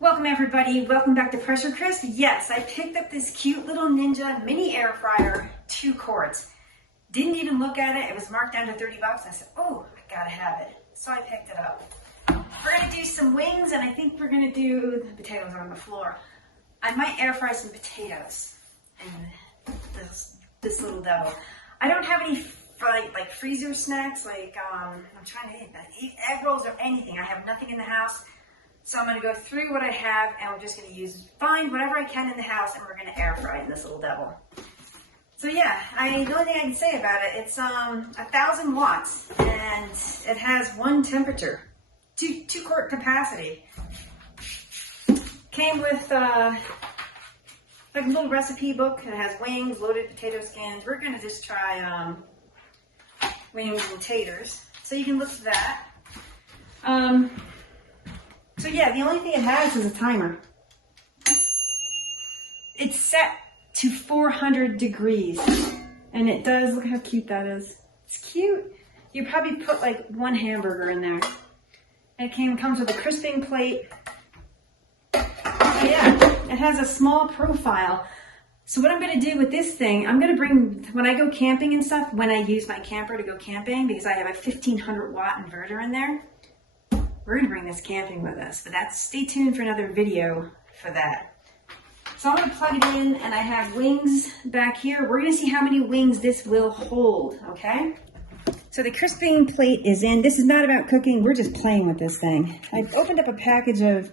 Welcome everybody, welcome back to Pressure Crisp. Yes, I picked up this cute little Ninja mini air fryer, 2 quarts. Didn't even look at it, it was marked down to 30 bucks. I said, oh, I gotta have it. So I picked it up. We're gonna do some wings and I think we're gonna do, the potatoes are on the floor. I might air fry some potatoes and this little devil. I don't have any like freezer snacks, like I'm trying to eat egg rolls or anything. I have nothing in the house. So I'm going to go through what I have and we're just going to find whatever I can in the house and we're going to air fry in this little devil. So yeah, the only thing I can say about it, it's 1,000 watts and it has one temperature, 2 quart capacity. Came with like a little recipe book. It has wings, loaded potato skins. We're going to just try wings and taters. So you can look for that. So yeah, the only thing it has is a timer. It's set to 400 degrees. And it does, look how cute that is. It's cute. You probably put like 1 hamburger in there. And it comes with a crisping plate. Yeah, it has a small profile. So what I'm gonna do with this thing, I'm gonna bring, when I go camping and stuff, when I use my camper to go camping, because I have a 1500 watt inverter in there, we're gonna bring this camping with us, but stay tuned for another video for that. So I'm gonna plug it in and I have wings back here. We're gonna see how many wings this will hold, okay? So the crisping plate is in. This is not about cooking, we're just playing with this thing. I've opened up a package of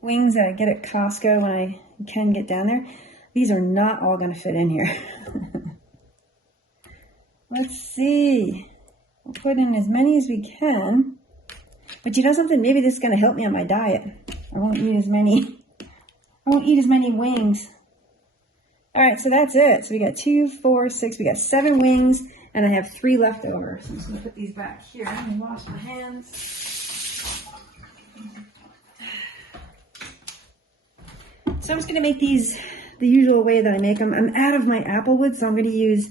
wings that I get at Costco when I can get down there. These are not all gonna fit in here. Let's see. We'll put in as many as we can. But you know something? Maybe this is going to help me on my diet. I won't eat as many wings. All right, so that's it. So we got 2, 4, 6. We got 7 wings, and I have 3 left over. So I'm just going to put these back here. I'm going to wash my hands. So I'm just going to make these the usual way that I make them. I'm out of my applewood, so I'm going to use,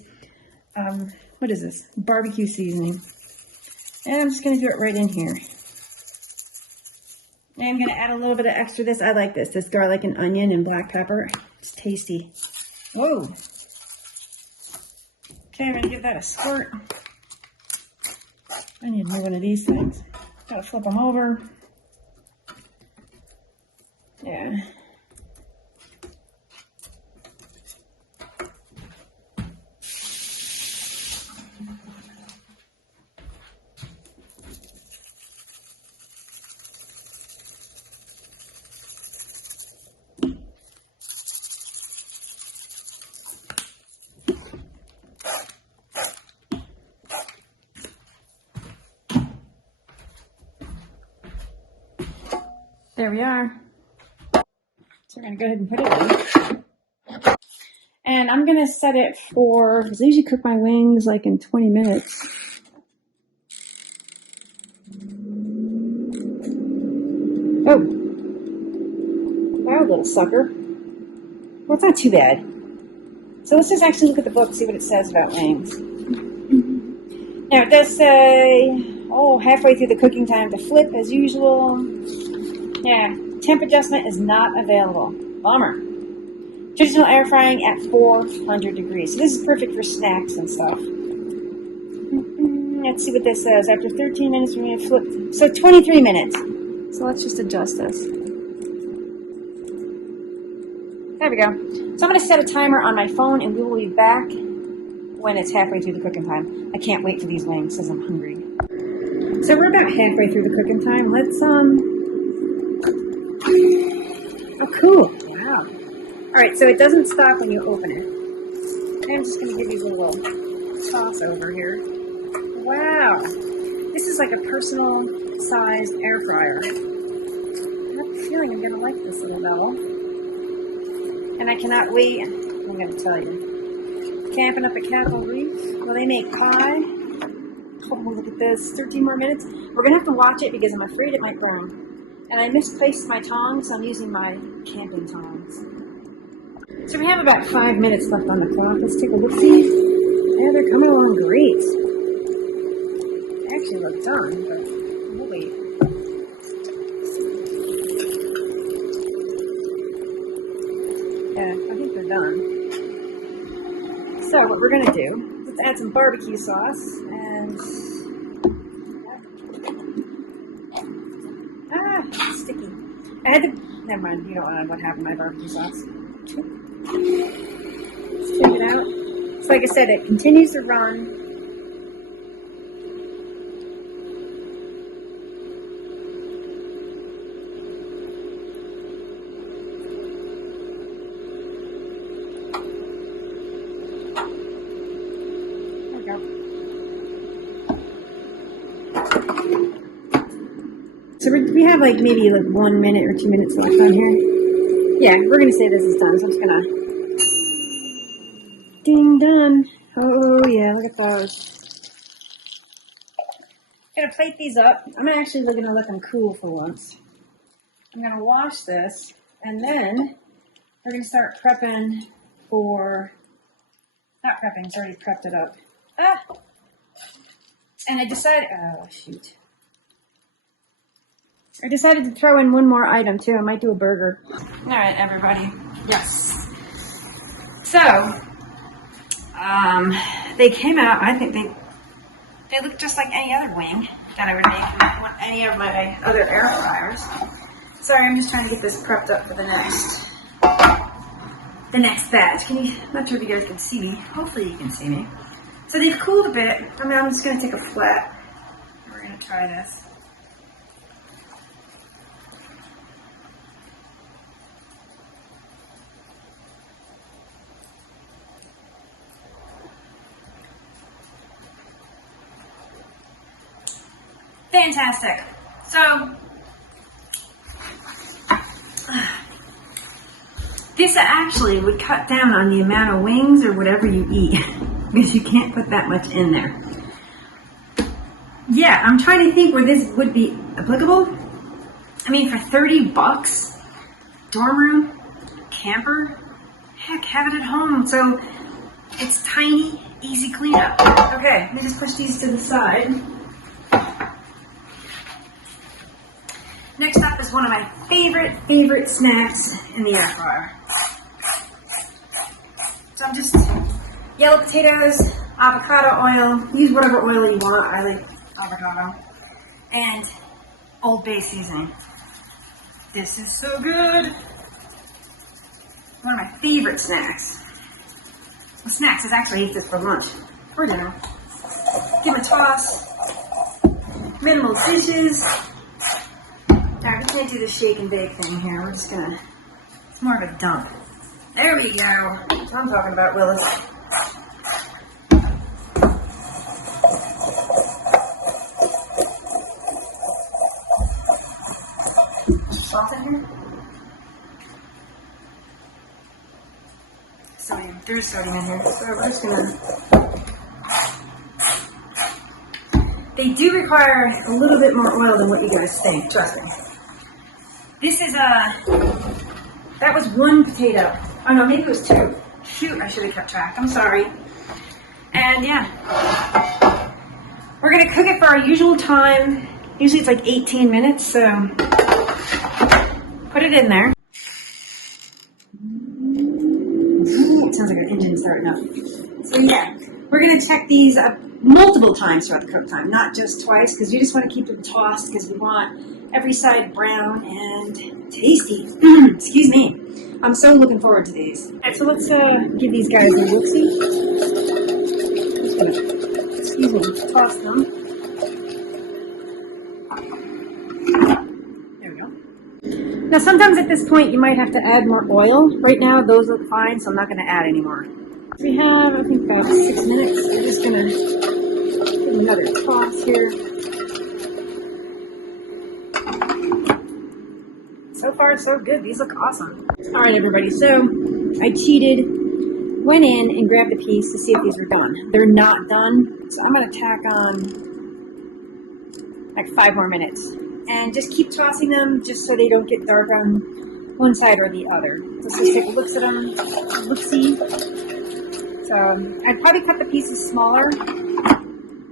what is this? Barbecue seasoning. And I'm just going to do it right in here. And I'm going to add a little bit of extra this. I like this garlic and onion and black pepper. It's tasty. Whoa. Okay, I'm going to give that a squirt. I need more one of these things. Got to flip them over. Yeah. There we are. So we're going to go ahead and put it in. And I'm going to set it for, because I usually cook my wings like in 20 minutes. Oh. Wow, little sucker. Well, it's not too bad. So let's just actually look at the book, see what it says about wings. Now it does say, halfway through the cooking time to flip as usual. Yeah, temp adjustment is not available. Bummer. Traditional air frying at 400 degrees. So this is perfect for snacks and stuff. Let's see what this says. After 13 minutes, we're going to flip. So 23 minutes. So let's just adjust this. There we go. So I'm going to set a timer on my phone and we will be back when it's halfway through the cooking time. I can't wait for these wings because I'm hungry. So we're about halfway through the cooking time. Let's, oh, cool. Wow. All right, so it doesn't stop when you open it. I'm just going to give these a little toss over here. Wow. This is like a personal sized air fryer. I have a feeling I'm going to like this little devil. And I cannot wait. I'm going to tell you. Camping up at Capitol Reef. Well, they make pie. Oh, look at this. 13 more minutes. We're going to have to watch it because I'm afraid it might burn. And I misplaced my tongs, so I'm using my camping tongs. So we have about 5 minutes left on the clock. Let's take a look-see. Yeah, they're coming along great. They actually look done, but we'll wait. Yeah, I think they're done. So what we're gonna do, let's add some barbecue sauce and it's sticky. I had to, never mind, you don't want what happened to my barbecue sauce. Let's take it out. So like I said, it continues to run. So we have like maybe like 1 minute or 2 minutes left on here. Yeah, we're gonna say this is done, so I'm just gonna ding done. Oh yeah, look at those. Gonna plate these up. I'm actually gonna let them cool for once. I'm gonna wash this, and then we're gonna start prepping for, not prepping, it's already prepped it up. And I decided, oh shoot. I decided to throw in one more item too. I might do a burger. All right, everybody. Yes. So, they came out, I think they look just like any other wing that I would make with any of my other air fryers. Sorry, I'm just trying to get this prepped up for the next batch. I'm not sure if you guys can see me. Hopefully you can see me. So they've cooled a bit. I mean, I'm just gonna take a flat. We're gonna try this. Fantastic. So, this actually would cut down on the amount of wings or whatever you eat because you can't put that much in there. Yeah, I'm trying to think where this would be applicable. I mean, for 30 bucks, dorm room, camper, heck, have it at home. So, it's tiny, easy cleanup. Okay, let me just push these to the side. Next up is one of my favorite snacks in the air fryer. So I'm just, yellow potatoes, avocado oil, use whatever oil you want, I like avocado, and Old Bay seasoning. This is so good. One of my favorite snacks. Well, snacks is actually eat this for lunch, or dinner. Give them a toss, minimal dishes. Now, we can't do the shake and bake thing here. We're just gonna, it's more of a dump. There we go. That's what I'm talking about, Willis. Salt in here? Sodium. There's sodium in here. So we're just gonna, they do require a little bit more oil than what you guys think, trust me. This is that was one potato. Oh no, maybe it was two. Shoot, I should have kept track. I'm sorry. And yeah, we're gonna cook it for our usual time. Usually it's like 18 minutes, so put it in there. It sounds like our engine starting up. So yeah, we're gonna check these up multiple times throughout the cook time, not just twice, because we just want to keep them tossed because we want every side brown and tasty. Excuse me. I'm so looking forward to these. All right, so let's give these guys a look-see. Just gonna, excuse me, toss them. There we go. Now sometimes at this point you might have to add more oil. Right now those look fine, so I'm not going to add any more. We have, I think, about 6 minutes. We're just going to give another toss here. So far, so good. These look awesome. All right, everybody. So I cheated, went in and grabbed a piece to see if these were done. They're not done. So I'm going to tack on like 5 more minutes. And just keep tossing them just so they don't get dark on one side or the other. Let's just take a look at them. Look-see. So I'd probably cut the pieces smaller.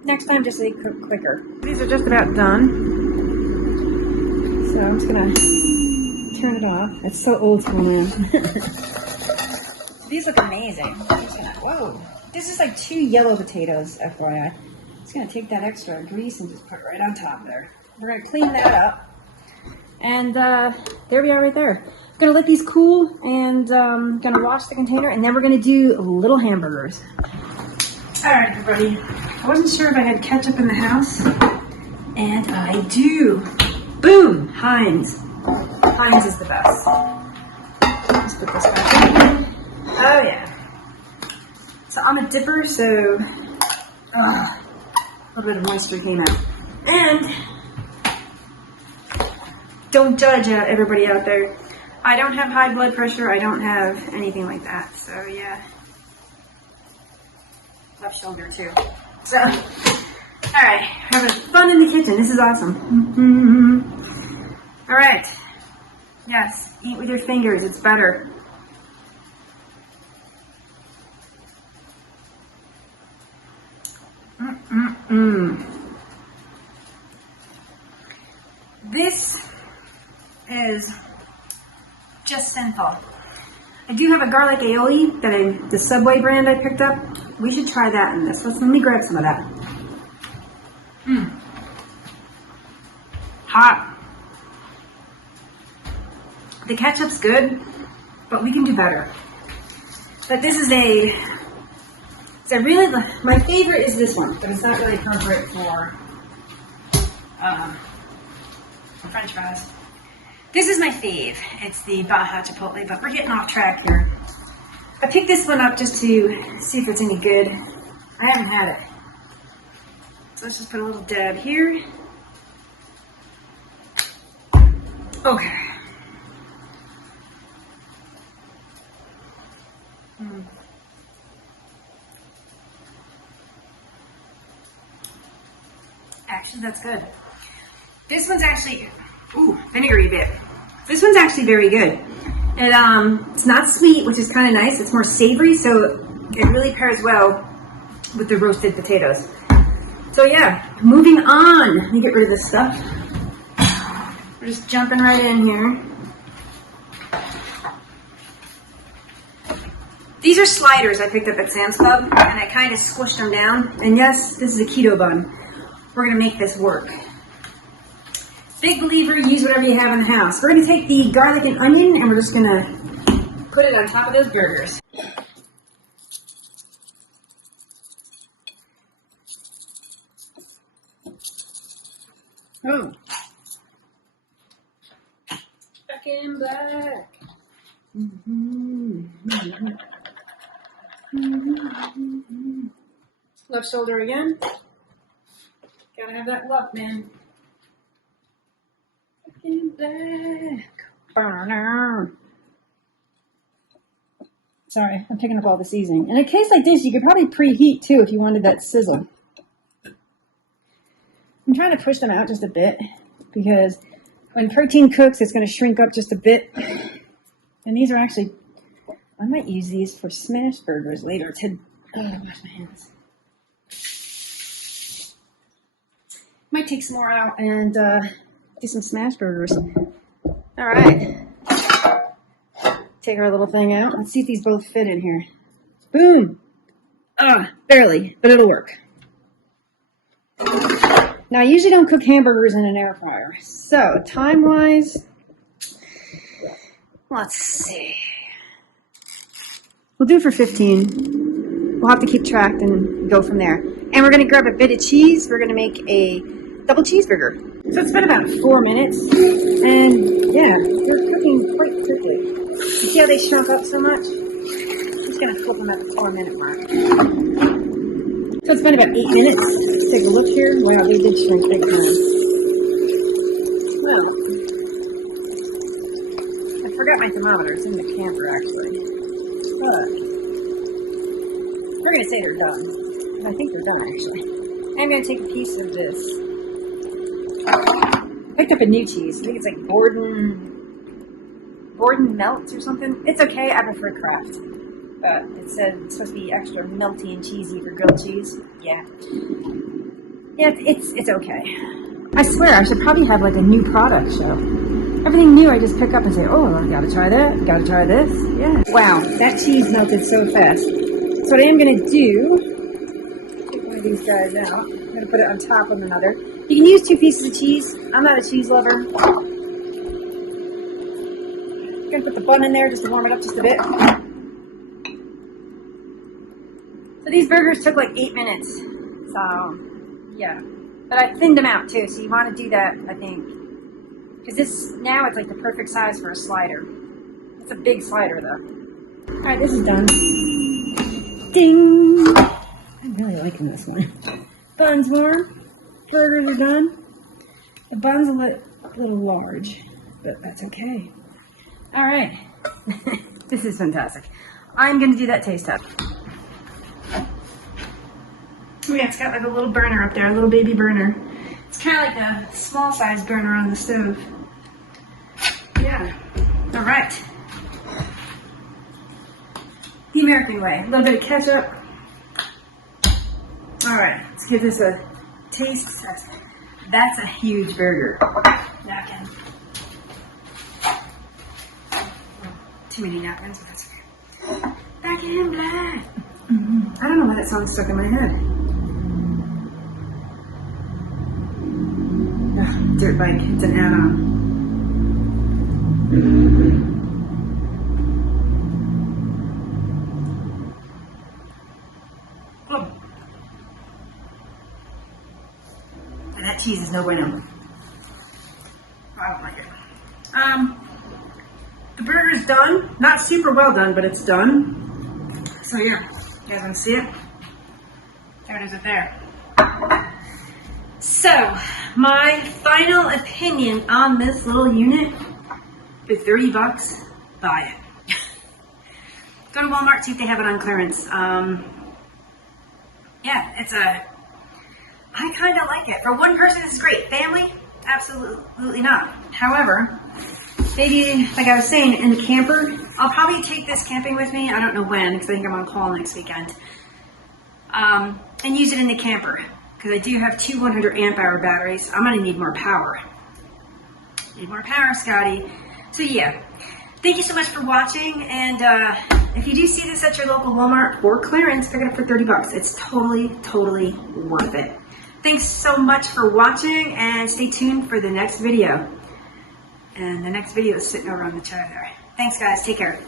Next time, just so they cook quicker. These are just about done. So I'm just going to turn it off. It's so old school, man. These look amazing. Whoa. This is like 2 yellow potatoes, FYI. Just gonna take that extra grease and just put it right on top there. We're gonna clean that up. And there we are right there. Gonna let these cool and gonna wash the container, and then we're gonna do little hamburgers. All right, everybody. I wasn't sure if I had ketchup in the house, and I do. Boom, Heinz. Heinz is the best. Let's put this back in. Oh yeah. So I'm a dipper, so a little bit of moisture came out. And don't judge everybody out there. I don't have high blood pressure. I don't have anything like that. So yeah. Left shoulder too. So, all right, having fun in the kitchen. This is awesome. All right. Yes, eat with your fingers. It's better. This is just sinful. I do have a garlic aioli that the Subway brand I picked up. We should try that in this. Let me grab some of that. Hot. The ketchup's good, but we can do better. But this is my favorite is this one, but it's not really appropriate for French fries. This is my fave. It's the Baja Chipotle, but we're getting off track here. I picked this one up just to see if it's any good. I haven't had it. So let's just put a little dab here. Okay. Actually, that's good. This one's actually, vinegary bit. This one's actually very good. And it's not sweet, which is kind of nice. It's more savory, so it really pairs well with the roasted potatoes. So yeah, moving on. Let me get rid of this stuff. We're just jumping right in here. These are sliders I picked up at Sam's Club, and I kind of squished them down. And yes, this is a keto bun. We're gonna make this work. Big believer, use whatever you have in the house. We're gonna take the garlic and onion, and we're just gonna put it on top of those burgers. Oh. Back in black. Left shoulder again. Gotta have that luck, man. Back in black. Sorry, I'm picking up all the seasoning. In a case like this, you could probably preheat too if you wanted that sizzle. I'm trying to push them out just a bit because when protein cooks, it's going to shrink up just a bit. And these are actually, I might use these for smash burgers later to wash my hands. Might take some more out and do some smash burgers. All right. Take our little thing out. Let's see if these both fit in here. Boom. Barely, but it'll work. Now, I usually don't cook hamburgers in an air fryer. So, time-wise, let's see. We'll do it for 15. We'll have to keep track and go from there. And we're going to grab a bit of cheese. We're going to make a double cheeseburger. So it's been about 4 minutes. And, yeah, they're cooking quite quickly. You see how they shrunk up so much? I'm just going to flip them at the 4-minute mark. So it's been about 8 minutes. Let's take a look here. Wow, they did shrink big time. Well, I forgot my thermometer. It's in the camper, actually. But we're going to say they're done. I think they're done, actually. I'm going to take a piece of this. I picked up a new cheese. I think it's like Borden Melts or something. It's okay. I prefer Kraft. But it said it's supposed to be extra melty and cheesy for grilled cheese. Yeah. Yeah, it's okay. I swear, I should probably have like a new product show. Everything new I just pick up and say, oh, I gotta try that, gotta try this. Yeah. Wow, that cheese melted so fast. So what I am gonna do, take one of these guys out. I'm gonna put it on top of another. You can use 2 pieces of cheese. I'm not a cheese lover. I'm gonna put the bun in there just to warm it up just a bit. So these burgers took like 8 minutes. So, yeah. But I thinned them out too, so you want to do that, I think. Because this, now it's like the perfect size for a slider. It's a big slider though. Alright, this is done. Ding! I'm really liking this one. Bun's warm. Burgers are done. The bun's a little large, but that's okay. Alright. This is fantastic. I'm going to do that taste test. Oh yeah, it's got like a little burner up there, a little baby burner. It's kind of like a small size burner on the stove. Yeah. All right. The American way. A little bit of ketchup. All right, let's give this a taste test. That's a huge burger. Napkin. Too many napkins. Back in black. I don't know why that song's stuck in my head. Dirt bike, it's an add-on. Oh. And that cheese is no bueno. I don't like it. The burger's done. Not super well done, but it's done. So yeah, you guys want to see it? There it is up there. So, my final opinion on this little unit, for 30 bucks, buy it. Go to Walmart, see if they have it on clearance. Yeah, I kind of like it. For one person, it's great. Family, absolutely not. However, maybe, like I was saying, in the camper, I'll probably take this camping with me. I don't know when, because I think I'm on call next weekend. And use it in the camper. Because I do have 2 100 amp hour batteries. I'm going to need more power. Need more power, Scotty. So yeah, thank you so much for watching. And if you do see this at your local Walmart or clearance, pick it up for 30 bucks. It's totally worth it. Thanks so much for watching, and stay tuned for the next video. And the next video is sitting over on the chair there. Thanks guys, take care.